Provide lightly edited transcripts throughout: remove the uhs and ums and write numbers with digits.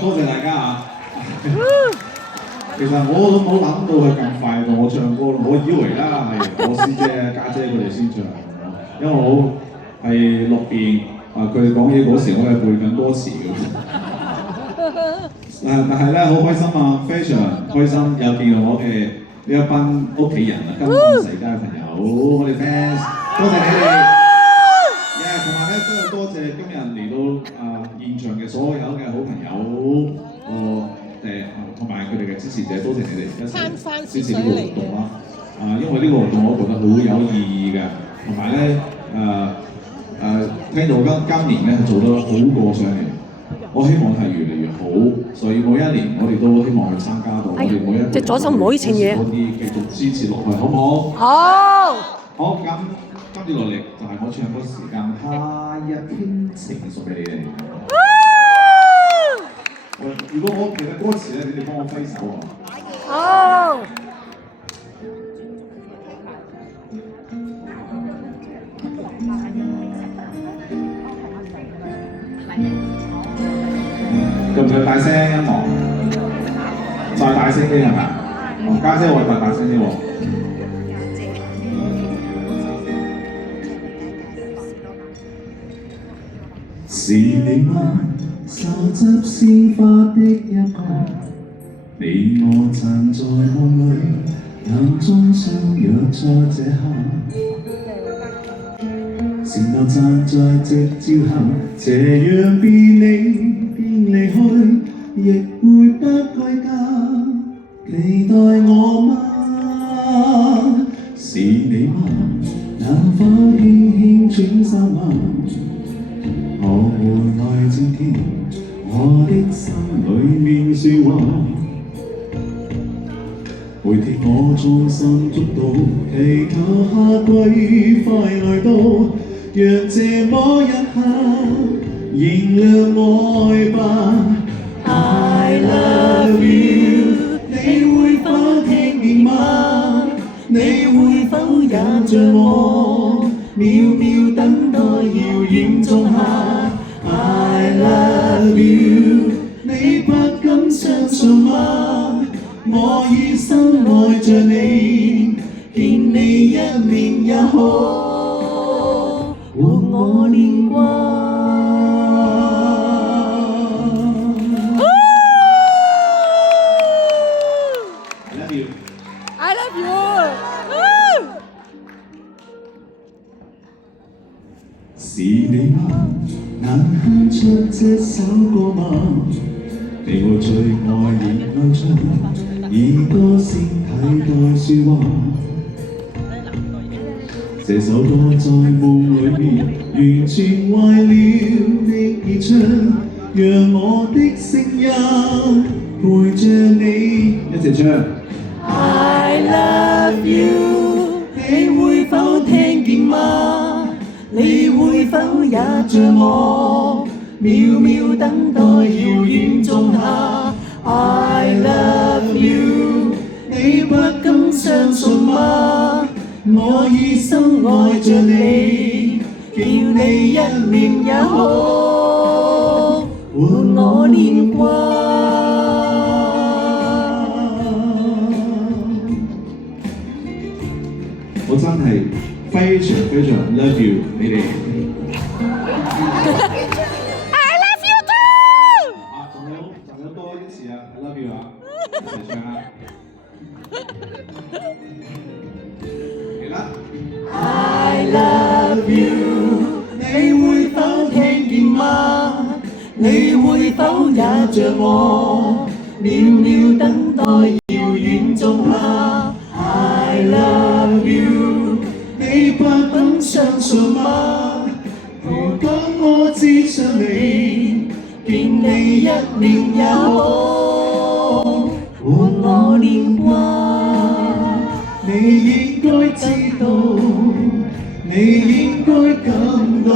多謝大家啊！其實我都冇諗到佢咁快到我唱歌咯，我以為啦係我師姐、家姐佢哋先唱，因為我係錄邊佢哋講嘢嗰時，我係背緊歌詞嘅。但係咧好開心啊，非常開心又見到我嘅呢一班屋企人啊，金粉世家嘅朋友，我哋 fans， 多謝你哋。同埋咧都要多謝今日嚟到現場嘅所有嘅好朋友，同埋佢哋嘅支持者，多謝你哋一齊支持呢個活動啦。因為呢個活動我覺得好有意義嘅，同埋咧聽到今年咧做得好過上嚟，我希望係越嚟越好，所以每一年我哋都希望去參加到，我哋每一隻左手唔可以稱嘢，可以繼續支持落去，好唔好？好。好咁。跟住落嚟就係我唱歌時間，他一天情送俾你哋。如果我記得歌詞咧，你哋幫我揮手啊！好。夠唔夠大聲音樂？再大聲啲係咪？家姐我再大聲啲喎。是你嗎？手執鮮花的一個，你我站在夢裏，眼中相約在這刻。前頭站在夕照下，這樣變你變離去，亦會不歸家。期待我嗎？是你嗎？能否輕輕轉身嗎？我們愛漸甜，我的心裏面說話，每天我衷心祝禱，祈求夏季快來到，讓這麼一刻燃亮我愛吧。I love you， 你會否聽見嗎？你會否也像我，秒秒等待遙遠種下。I love you， 你不敢相信嗎？我以心愛着你，見你一面也好，換我念掛。I love you。I love you。是你嗎？能哼出這首歌嗎？你我最愛仍流暢，以歌聲替代説話。這首歌在夢裏面，完全為了你而唱，讓我的聲音陪着你一齊唱。I love you， 你會否聽見嗎？你會否也像我，秒秒等待遙遠種下。I love you， 你不敢相信嗎？我以心愛着你，叫你一面也好，換我念掛。我真係非常非常 love you 你哋。I love you too。仲有多一次啊 ，I love you 啊，一齊唱啊！記得。I love you， 你會否聽見嗎？你會否也像我，秒秒等待遙遠種下。I love you， 你不敢相信嗎？如果我只想你，見你一面也好，換我念掛。你應該知道，你應該感到，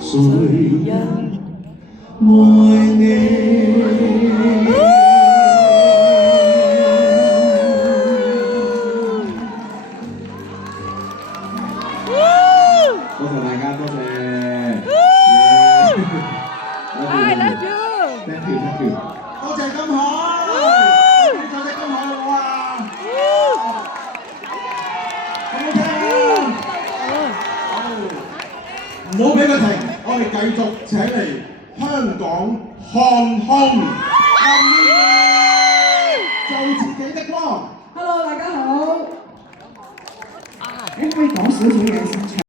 誰人愛你？多謝大家，多謝。唔好俾佢停，我哋繼續請嚟香港漢空。